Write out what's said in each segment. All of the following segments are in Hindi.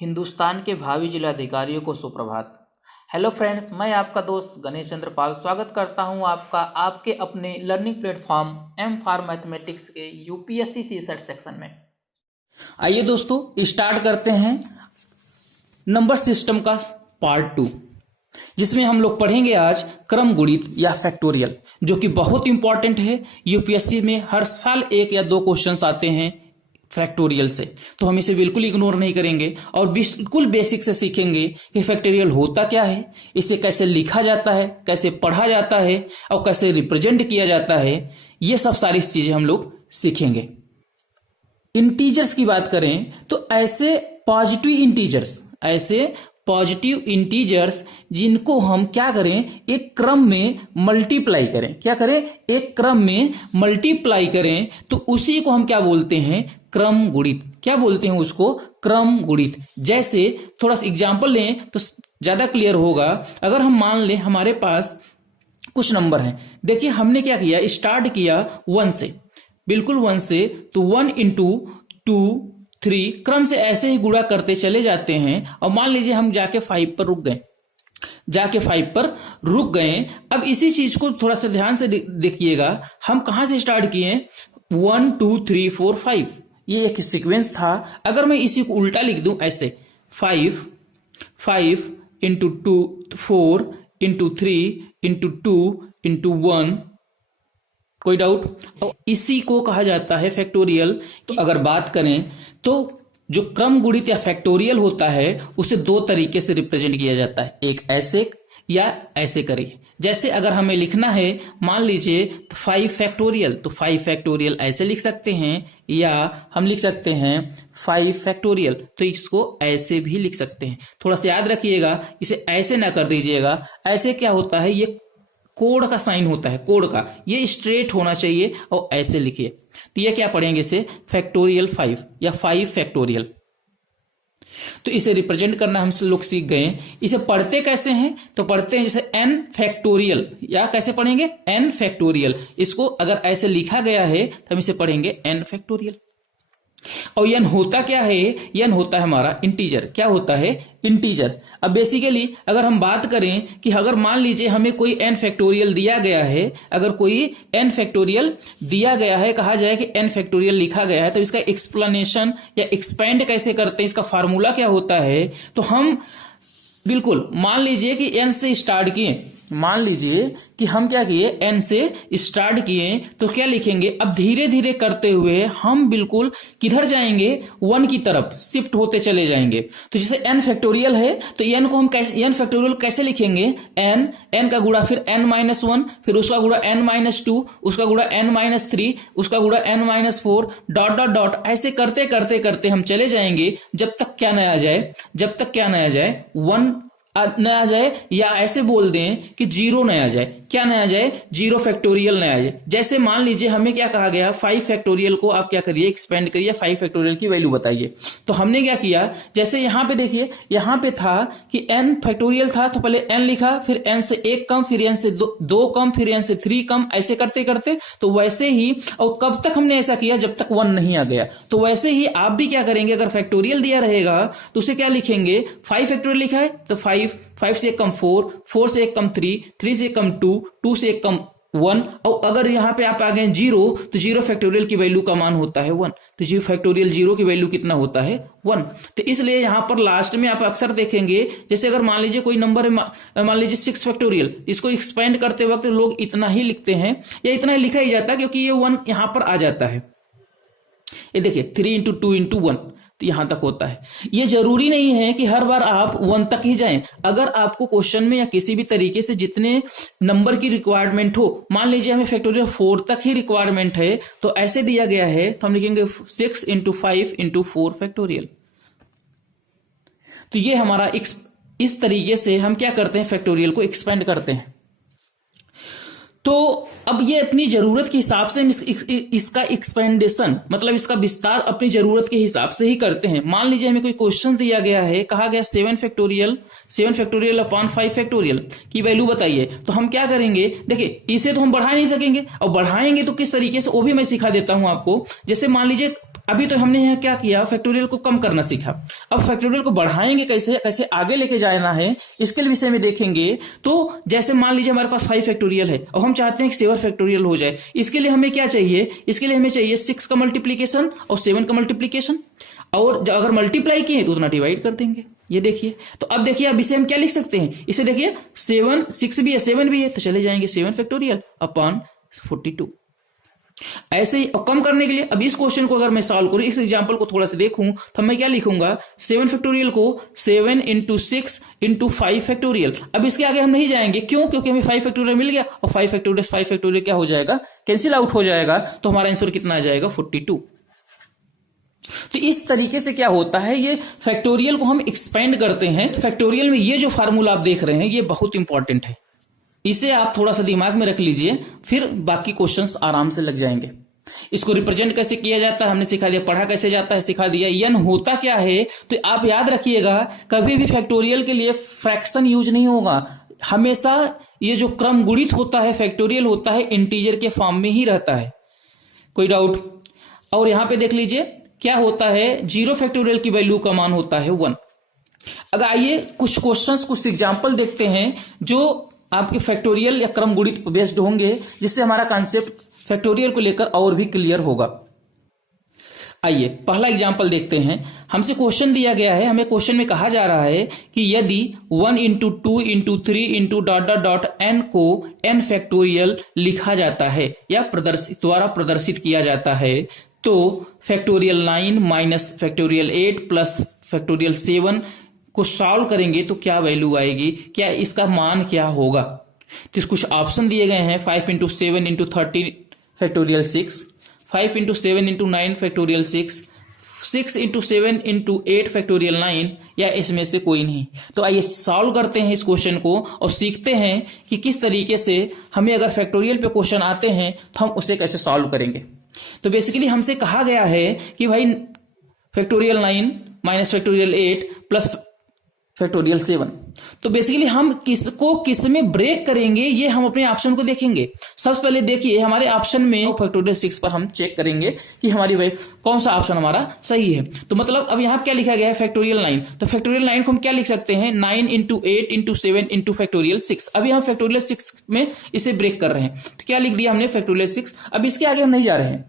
हिंदुस्तान के भावी जिलाधिकारियों को सुप्रभात। हेलो फ्रेंड्स, मैं आपका दोस्त गणेश चंद्र पाल स्वागत करता हूं आपके अपने learning platform M for mathematics के यूपीएससी सीसेट सेक्शन में। आइए दोस्तों, स्टार्ट करते हैं नंबर सिस्टम का पार्ट 2, जिसमें हम लोग पढ़ेंगे आज क्रम गुणित या फैक्टोरियल, जो कि बहुत इंपॉर्टेंट है। यूपीएससी में हर साल 1 या 2 क्वेश्चंस आते हैं फैक्टोरियल से, तो हम इसे बिल्कुल इग्नोर नहीं करेंगे और बिल्कुल बेसिक से सीखेंगे कि फैक्टोरियल होता क्या है, इसे कैसे लिखा जाता है, कैसे पढ़ा जाता है और कैसे रिप्रेजेंट किया जाता है। ये सब सारी चीजें हम लोग सीखेंगे। इंटीजर्स की बात करें तो ऐसे पॉजिटिव इंटीजर्स जिनको हम क्या करें, एक क्रम में मल्टीप्लाई करें। क्या करें? एक क्रम में मल्टीप्लाई करें, तो उसी को हम क्या बोलते हैं? क्रम गुणित। क्या बोलते हैं उसको? क्रम गुणित। जैसे थोड़ा सा एग्जांपल लें तो ज्यादा क्लियर होगा। अगर हम मान लें हमारे पास कुछ नंबर हैं, देखिए हमने क्या किया, स्टार्ट किया 1 से, बिल्कुल 1 से, तो 1 into 2 3 क्रम से ऐसे ही गुणा करते चले जाते हैं और मान लीजिए हम जाके 5 पर रुक गए। अब इसी चीज को थोड़ा सा ध्यान से देखिएगा, हम कहां से स्टार्ट किए? 1 2 3 4 5, ये एक सीक्वेंस था। अगर मैं इसी को उल्टा लिख दूं ऐसे, 5 into 2 4 into 3 into 2 into 1, कोई डाउट? इसी को कहा जाता है फैक्टोरियल। तो अगर बात करें तो जो क्रम गुणित या फैक्टोरियल होता है उसे 2 तरीके से रिप्रेजेंट किया जाता है, एक ऐसे या ऐसे करिए। जैसे अगर हमें लिखना है, मान लीजिए 5 फैक्टोरियल, तो 5 फैक्टोरियल ऐसे लिख सकते हैं, या हम लिख सकते हैं 5 फैक्टोरियल, तो इसको ऐसे भी लिख सकते हैं। थोड़ा सा याद रखिएगा, इसे ऐसे ना कर दीजिएगा। ऐसे क्या होता है, ये कोड का साइन होता है, कोड का, ये स्ट्रेट होना चाहिए और ऐसे लिखिए। तो ये क्या पढ़ेंगे, इसे फैक्टोरियल 5 या 5 फैक्टोरियल। तो इसे रिप्रेजेंट करना हम लोग सीख गए। इसे पढ़ते कैसे हैं? तो पढ़ते हैं जैसे n फैक्टोरियल, या कैसे पढ़ेंगे? n factorial. इसको अगर ऐसे लिखा गया है तो हम इसे पढ़ेंगे n फैक्टोरियल। और n होता क्या है? n होता है हमारा इंटीजर। क्या होता है? इंटीजर। अब बेसिकली अगर हम बात करें कि अगर मान लीजिए हमें कोई n फैक्टोरियल दिया गया है, अगर कोई n फैक्टोरियल दिया गया है, कहा जाए कि n फैक्टोरियल लिखा गया है, तो इसका एक्सप्लेनेशन या एक्सपेंड कैसे करते हैं, इसका फार्मूला क्या होता है? तो हम बिल्कुल मान लीजिए कि n से स्टार्ट किए, मान लीजिए कि हम क्या किए, n से स्टार्ट किए, तो क्या लिखेंगे? अब धीरे धीरे करते हुए हम बिल्कुल किधर जाएंगे? 1 की तरफ शिफ्ट होते चले जाएंगे। तो जैसे n फैक्टोरियल है, तो n को हम कैसे, n फैक्टोरियल कैसे लिखेंगे? n का गुणा फिर n-1, फिर उसका गुणा n-2, उसका गुणा n-3, उसका गुणा n-4, डॉट डॉट डॉट, ऐसे करते करते करते हम चले जाएंगे जब तक क्या न आ जाए, 1 न आ जाए, या ऐसे बोल दें कि 0 न आ जाए। क्या न आ जाए? 0 फैक्टोरियल न आ जाए। जैसे मान लीजिए हमें क्या कहा गया, 5 फैक्टोरियल को आप क्या करिए, एक्सपेंड करिए, 5 फैक्टोरियल की वैल्यू बताइए। तो हमने क्या किया, जैसे यहां पे देखिए, यहां पे था कि n फैक्टोरियल था, तो पहले n लिखा, फिर n से 1 कम, फिर n से 2 कम, फिर n से 3 कम, ऐसे करते करते, तो वैसे ही, और कब तक हमने ऐसा किया? जब तक 1 नहीं आ गया। तो वैसे ही आप भी क्या करेंगे, अगर फैक्टोरियल दिया रहेगा तो उसे क्या लिखेंगे? 5 फैक्टोरियल लिखा है तो 5 से 1 कम 4, 4 से 1 कम 3, 3 से 1 कम 2, 2 से 1 कम 1, और अगर यहां पे आप आ गए 0, तो 0 फैक्टोरियल की वैल्यू का मान होता है 1। तो 0 फैक्टोरियल 0 की वैल्यू कितना होता है? 1। तो इसलिए यहां पर लास्ट में आप अक्सर देखेंगे, जैसे अगर मान लीजिए कोई नंबर है, मान लीजिए 6 फैक्टोरियल, इसको एक्सपेंड करते वक्त लोग इतना ही लिखते हैं, या इतना ही लिखा ही जाता है, क्योंकि ये 1 यहां पर आ जाता है। ये देखिए 3 into 2 into 1, तो यहां तक होता है। ये जरूरी नहीं है कि हर बार आप 1 तक ही जाएं। अगर आपको क्वेश्चन में या किसी भी तरीके से जितने नंबर की रिक्वायरमेंट हो, मान लीजिए हमें फैक्टोरियल 4 तक ही रिक्वायरमेंट है, तो ऐसे दिया गया है, तो हम लिखेंगे 6 into 5 into 4 फैक्टोरियल। तो ये हमारा इस तरीके से हम क्या करते हैं, फैक्टोरियल को एक्सपेंड करते हैं। तो अब ये अपनी जरूरत के हिसाब से इसका एक्सपेंडेशन, मतलब इसका विस्तार अपनी जरूरत के हिसाब से ही करते हैं। मान लीजिए हमें कोई क्वेश्चन दिया गया है, कहा गया 7 फैक्टोरियल अपॉन 5 फैक्टोरियल की वैल्यू बताइए, तो हम क्या करेंगे? देखिए इसे तो हम बढ़ा नहीं सकेंगे, और बढ़ाएंगे तो किस तरीके से वो भी मैं सिखा देता हूं आपको। जैसे मान लीजिए अभी तो हमने यहाँ क्या किया, फैक्टोरियल को कम करना सीखा। अब फैक्टोरियल को बढ़ाएंगे कैसे, कैसे आगे लेके जाना है, इसके विषय में देखेंगे। तो जैसे मान लीजिए हमारे पास 5 फैक्टोरियल है और हम चाहते हैं कि 7 फैक्टोरियल हो जाए। इसके लिए हमें क्या चाहिए, इसके लिए हमें चाहिए 6 का मल्टीप्लीकेशन और 7 का मल्टीप्लीकेशन, और अगर मल्टीप्लाई किए तो उतना डिवाइड कर देंगे। ये देखिए, तो अब देखिए अब इसे हम क्या लिख सकते हैं, इसे देखिए 7 6 भी है 7 भी है, तो चले जाएंगे 7 फैक्टोरियल अपॉन 42। ऐसे ही कम करने के लिए अब इस क्वेश्चन को अगर मैं सॉल्व करूं, इस एग्जांपल को थोड़ा सा देखूं, तो मैं क्या लिखूंगा, 7 फैक्टोरियल को 7 इंटू 6 इंटू 5 फैक्टोरियल। अब इसके आगे हम नहीं जाएंगे, क्यों, क्योंकि हमें 5 फैक्टोरियल मिल गया और 5 फैक्टोरियल क्या हो जाएगा, कैंसिल आउट हो जाएगा। तो हमारा आंसर कितना आ जाएगा, 42। तो इस तरीके से क्या होता है, ये फैक्टोरियल को हम एक्सपेंड करते हैं। फैक्टोरियल में ये जो फार्मूला आप देख रहे हैं ये बहुत इंपॉर्टेंट है, इसे आप थोड़ा सा दिमाग में रख लीजिए, फिर बाकी क्वेश्चंस आराम से लग जाएंगे। इसको रिप्रेजेंट कैसे किया जाता है हमने सिखा दिया, पढ़ा कैसे जाता है सिखा दिया। एन होता क्या है, तो आप याद रखिएगा, कभी भी फैक्टोरियल के लिए फ्रैक्शन यूज नहीं होगा, हमेशा ये जो क्रम गुणित होता है फैक्टोरियल होता है इंटीजर के फॉर्म में ही रहता है। कोई डाउट? और यहां पे देख लीजिए क्या होता है, 0 फैक्टोरियल की वैल्यू का मान होता है 1। अगर आइए कुछ क्वेश्चंस, कुछ एग्जांपल देखते हैं जो आपके फैक्टोरियल या क्रम गुणित बेस्ड होंगे, जिससे हमारा कॉन्सेप्ट फैक्टोरियल को लेकर और भी क्लियर होगा। आइए पहला एग्जांपल देखते हैं। हमसे क्वेश्चन दिया गया है, हमें क्वेश्चन में कहा जा रहा है कि यदि 1 into 2 into 3 into dot dot dot n को एन फैक्टोरियल लिखा जाता है या द्वारा प्रदर्शित किया जाता है, तो factorial 9 minus factorial 8 plus factorial 7 को सॉल्व करेंगे तो क्या वैल्यू आएगी, क्या इसका मान क्या होगा। तो कुछ ऑप्शन दिए गए हैं, 5 into 7 into 13 factorial 6, 5 into 7 into 9 factorial 6, 6 into 7 into 8 factorial 9, या इसमें से कोई नहीं। तो आइए सॉल्व करते हैं इस क्वेश्चन को और सीखते हैं कि किस तरीके से हमें अगर फैक्टोरियल पे क्वेश्चन आते हैं तो हम उसे कैसे सॉल्व करेंगे। तो बेसिकली हमसे कहा गया है कि भाई factorial 9 minus factorial 8 plus factorial 7, तो बेसिकली हम किसको किस में ब्रेक करेंगे ये हम अपने ऑप्शन को देखेंगे। सबसे पहले देखिए हमारे ऑप्शन में फैक्टोरियल 6 पर हम चेक करेंगे कि हमारी भाई कौन सा ऑप्शन हमारा सही है। तो मतलब अब यहाँ क्या लिखा गया है, फैक्टोरियल 9, तो फैक्टोरियल 9 को हम क्या लिख सकते हैं, 9 इंटू 8 इंटू 7 इंटू फैक्टोरियल 6। अभी हम फैक्टोरियल 6 में इसे ब्रेक कर रहे हैं, तो क्या लिख दिया हमने, फैक्टोरियल 6। अब इसके आगे हम नहीं जा रहे हैं।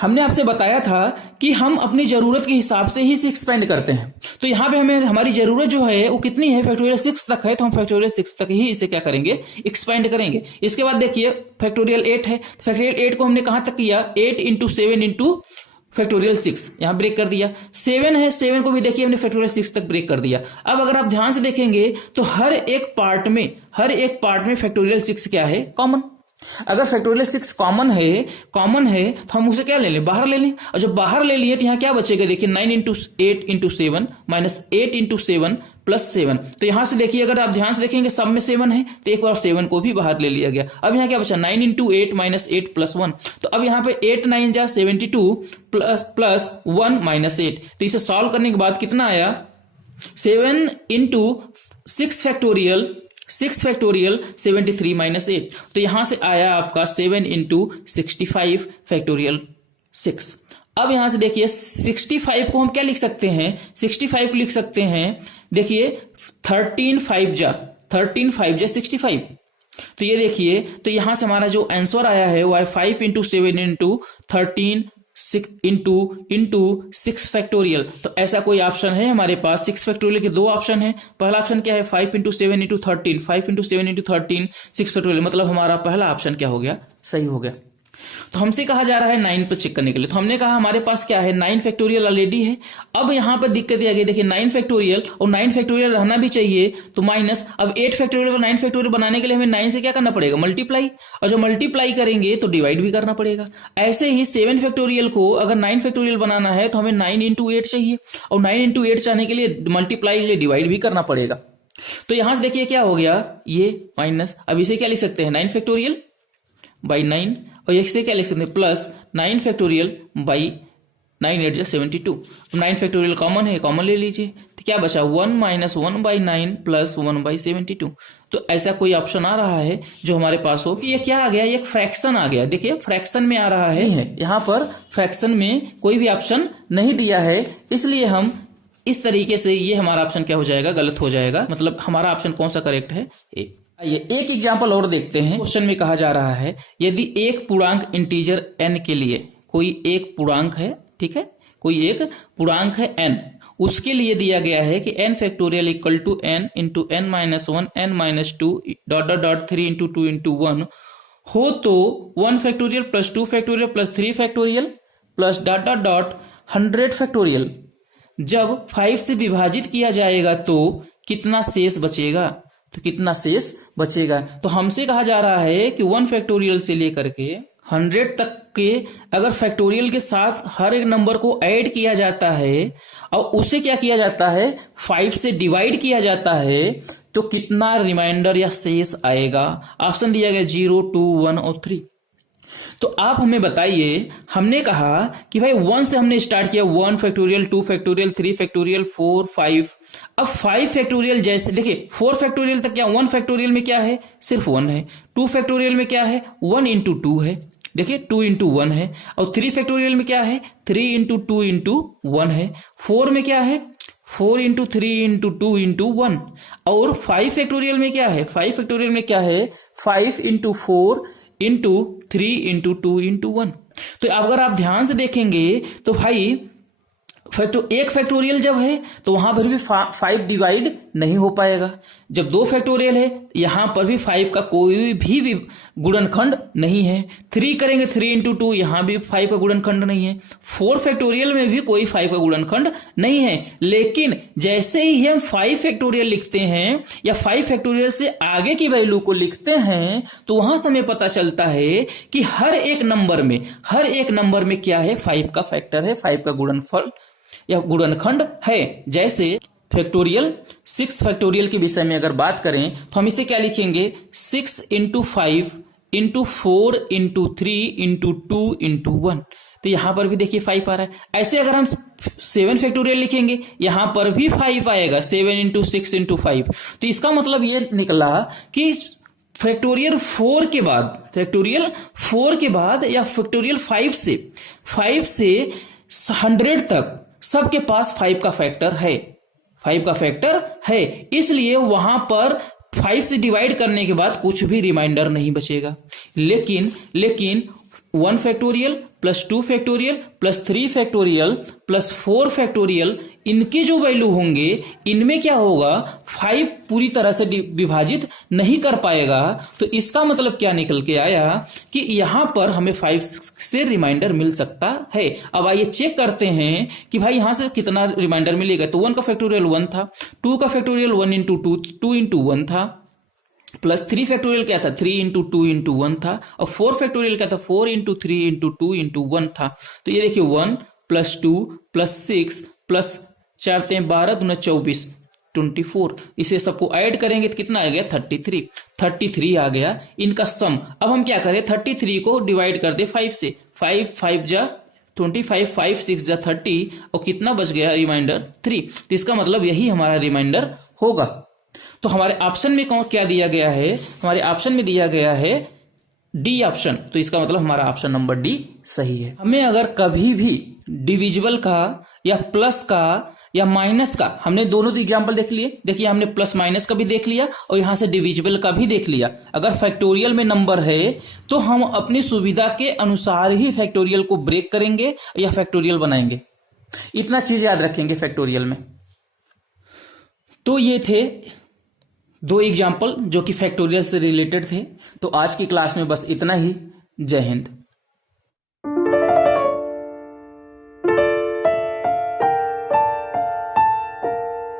हमने आपसे बताया था कि हम अपनी जरूरत के हिसाब से ही इसे एक्सपेंड करते हैं। तो यहां पे हमें हमारी जरूरत जो है वो कितनी है, फैक्टोरियल 6 तक है, तो हम फैक्टोरियल 6 तक ही इसे क्या करेंगे, एक्सपेंड करेंगे। इसके बाद देखिए फैक्टोरियल 8 है, फैक्टोरियल 8 को हमने कहां तक किया, 8 इंटू 7 इंटू फैक्टोरियल 6, यहां ब्रेक कर दिया। 7 है, 7 को भी देखिए हमने फैक्टोरियल 6 तक ब्रेक कर दिया। अब अगर आप ध्यान से देखेंगे तो हर एक पार्ट में फैक्टोरियल 6 क्या है, कॉमन। अगर फैक्टोरियल 6 कॉमन है तो हम उसे क्या ले लें, बाहर ले लें। और जब बाहर ले लिए तो यहां क्या बचेगा, देखिए 9 into 8 into 7 minus 8 into 7 plus 7। तो यहां से देखिए अगर आप ध्यान से देखेंगे सब में 7 है, तो एक बार 7 को भी बाहर ले लिया गया। अब यहां क्या बचा, 9 इंटू 8 माइनस 8 प्लस 1। तो अब यहां पे 8 9 जा 72 प्लस 1 माइनस 8। तो इसे सॉल्व करने के बाद कितना आया, 7 इंटू 6 फैक्टोरियल 73 माइनस 8। तो यहां से आया आपका 7 इंटू 65 फैक्टोरियल 6। अब यहां से देखिए 65 को हम क्या लिख सकते हैं, 65 को लिख सकते हैं, देखिए 13 5 जा 65। तो ये देखिए, तो यहां से हमारा जो आंसर आया है वो है 5 इंटू 7 इंटू 13 इंटू 6 फैक्टोरियल। तो ऐसा कोई ऑप्शन है हमारे पास, 6 फैक्टोरियल के 2 ऑप्शन है। पहला ऑप्शन क्या है, 5 into 7 into 13, 5 into 7 into 13 6 factorial, मतलब हमारा पहला ऑप्शन क्या हो गया, सही हो गया। तो हमसे कहा जा रहा है 9 पर चेक करने के लिए, तो हमने कहा हमारे पास क्या है, 9 फैक्टोरियल ऑलरेडी है। अब यहां पर दिक्कत ये आ गई, देखिए 9 फैक्टोरियल और 9 फैक्टोरियल रहना भी चाहिए, तो माइनस। अब 8 फैक्टोरियल और 9 फैक्टोरियल बनाने के लिए हमें 9 से क्या करना पड़ेगा, मल्टीप्लाई, और जो मल्टीप्लाई करेंगे तो डिवाइड भी करना पड़ेगा। ऐसे ही 7 फैक्टोरियल को अगर 9 फैक्टोरियल बनाना है तो हमें 9 इंटू 8 चाहिए, और 9 इंटू 8 चाहने के लिए मल्टीप्लाई के लिए डिवाइड भी करना पड़ेगा। तो यहां से देखिए क्या हो गया, ये माइनस। अब इसे क्या लिख सकते हैं, 9 फैक्टोरियल बाई 9, और इसे क्या लिख सकते हैं, plus 9 factorial by 9 8 72। 9 factorial common है, कॉमन ले लीजिए, तो क्या बचा 1 माइनस 1/9 प्लस 1/72। तो ऐसा कोई ऑप्शन आ रहा है जो हमारे पास हो कि ये क्या आ गया, ये एक फ्रैक्शन आ गया। देखिए फ्रैक्शन में आ रहा है, यहाँ पर फ्रैक्शन में कोई भी ऑप्शन नहीं दिया है, इसलिए हम इस तरीके से ये हमारा ऑप्शन क्या हो जाएगा, गलत हो जाएगा। मतलब हमारा ऑप्शन कौन सा करेक्ट है, ए। आइए एक एग्जाम्पल और देखते हैं। क्वेश्चन में कहा जा रहा है यदि एक पूर्णांक इंटीजर n के लिए, कोई एक पूर्णांक है, ठीक है, कोई एक पूर्णांक है n, उसके लिए दिया गया है कि n factorial equal to n into n minus 1 n minus 2 dot dot dot 3 into 2 into 1 हो तो 1 factorial plus 2 factorial plus 3 factorial plus dot dot dot 100 factorial जब 5 से विभाजित किया जाएगा तो कितना शेष बचेगा, तो कितना शेष बचेगा। तो हमसे कहा जा रहा है कि 1 फैक्टोरियल से लेकर के 100 तक के अगर फैक्टोरियल के साथ हर एक नंबर को ऐड किया जाता है और उसे क्या किया जाता है 5 से डिवाइड किया जाता है तो कितना रिमाइंडर या शेष आएगा। ऑप्शन दिया गया 0, 2, 1 और 3। तो आप हमें बताइए, हमने कहा कि भाई 1 से हमने स्टार्ट किया, 1 फैक्टोरियल 2 फैक्टोरियल 3 फैक्टोरियल 4 5। अब 5 फैक्टोरियल जैसे देखिए 4 फैक्टोरियल तक क्या 1 फैक्टोरियल में क्या है, सिर्फ 1 है। 2 फैक्टोरियल में क्या है 1 इंटू 2 है, देखिए 2 इंटू 1 है। और 3 फैक्टोरियल में क्या है 3 इंटू 2 इंटू 1 है। 4 में क्या है 4 इंटू 3 इंटू 2 इंटू 1। और 5 फैक्टोरियल में क्या है 5 फैक्टोरियल में क्या है 5 इंटू 4 इंटू 3 इंटू 2 इंटू 1। तो अगर आप ध्यान से देखेंगे तो भाई एक फैक्टोरियल जब है तो वहां पर भी 5 डिवाइड नहीं हो पाएगा। जब 2 फैक्टोरियल है यहां पर भी 5 का कोई भी गुणनखंड नहीं है। 3 करेंगे 3 इंटू 2, यहां भी 5 का गुणनखंड नहीं है। 4 फैक्टोरियल में भी कोई 5 का गुणनखंड नहीं है। लेकिन जैसे ही हम 5 फैक्टोरियल लिखते हैं या 5 फैक्टोरियल से आगे की वैल्यू को लिखते हैं तो वहां से हमें पता चलता है कि हर एक नंबर में क्या है 5 का फैक्टर है, 5 का गुणनफल या गुणनखंड है। जैसे फैक्टोरियल 6 फैक्टोरियल के विषय में अगर बात करें तो हम इसे क्या लिखेंगे 6 into 5 into 4 into 3 into 2 into 1। तो यहां पर भी देखिए 5 आ रहा है। ऐसे अगर हम 7 फैक्टोरियल लिखेंगे यहां पर भी 5 आएगा, 7 इंटू 6 इंटू 5। तो इसका मतलब ये निकला कि फैक्टोरियल 4 के बाद या फैक्टोरियल 5 से 100 तक सबके पास 5 का फैक्टर है, 5 का फैक्टर है। इसलिए वहां पर 5 से डिवाइड करने के बाद कुछ भी रिमाइंडर नहीं बचेगा। लेकिन 1 factorial plus 2 factorial plus 3 factorial plus 4 factorial इनके जो वैल्यू होंगे इनमें क्या होगा 5 पूरी तरह से विभाजित नहीं कर पाएगा। तो इसका मतलब क्या निकल के आया कि यहां पर हमें 5 से रिमाइंडर मिल सकता है। अब आइए चेक करते हैं कि भाई यहां से कितना रिमाइंडर मिलेगा। तो 1 का फैक्टोरियल 1 था, 2 का फैक्टोरियल 1 इंटू 2 इंटू 1 था, प्लस 3 फैक्टोरियल क्या था 3 इंटू 2 इंटू 1 था, और 4 फैक्टोरियल क्या था 4 इंटू 3 इंटू 2 इंटू 1 था। तो ये देखिए 1 प्लस 2 प्लस 6 प्लस 4 12 दूना 24 24। इसे सबको ऐड करेंगे तो कितना आ गया 33 आ गया इनका सम। अब हम क्या करें 33 को डिवाइड कर दे 5 से, 5 जा 25, 5 6 जा 30 और कितना बच गया रिमाइंडर 3। तो इसका मतलब यही हमारा रिमाइंडर होगा। तो हमारे ऑप्शन में क्या दिया गया है, हमारे ऑप्शन में दिया गया है डी ऑप्शन। तो इसका मतलब हमारा ऑप्शन नंबर डी सही है। हमें अगर कभी भी डिविजिबल का या प्लस का या माइनस का, हमने दोनों एग्जांपल देख लिए, देखिए हमने प्लस माइनस का भी देख लिया और यहां से डिविजिबल का भी देख लिया। अगर फैक्टोरियल में नंबर है तो हम अपनी सुविधा के अनुसार ही फैक्टोरियल को ब्रेक करेंगे या फैक्टोरियल बनाएंगे। इतना चीज याद रखेंगे फैक्टोरियल में। तो ये थे 2 एग्जाम्पल जो कि फैक्टोरियल से रिलेटेड थे। तो आज की क्लास में बस इतना ही। जय हिंद।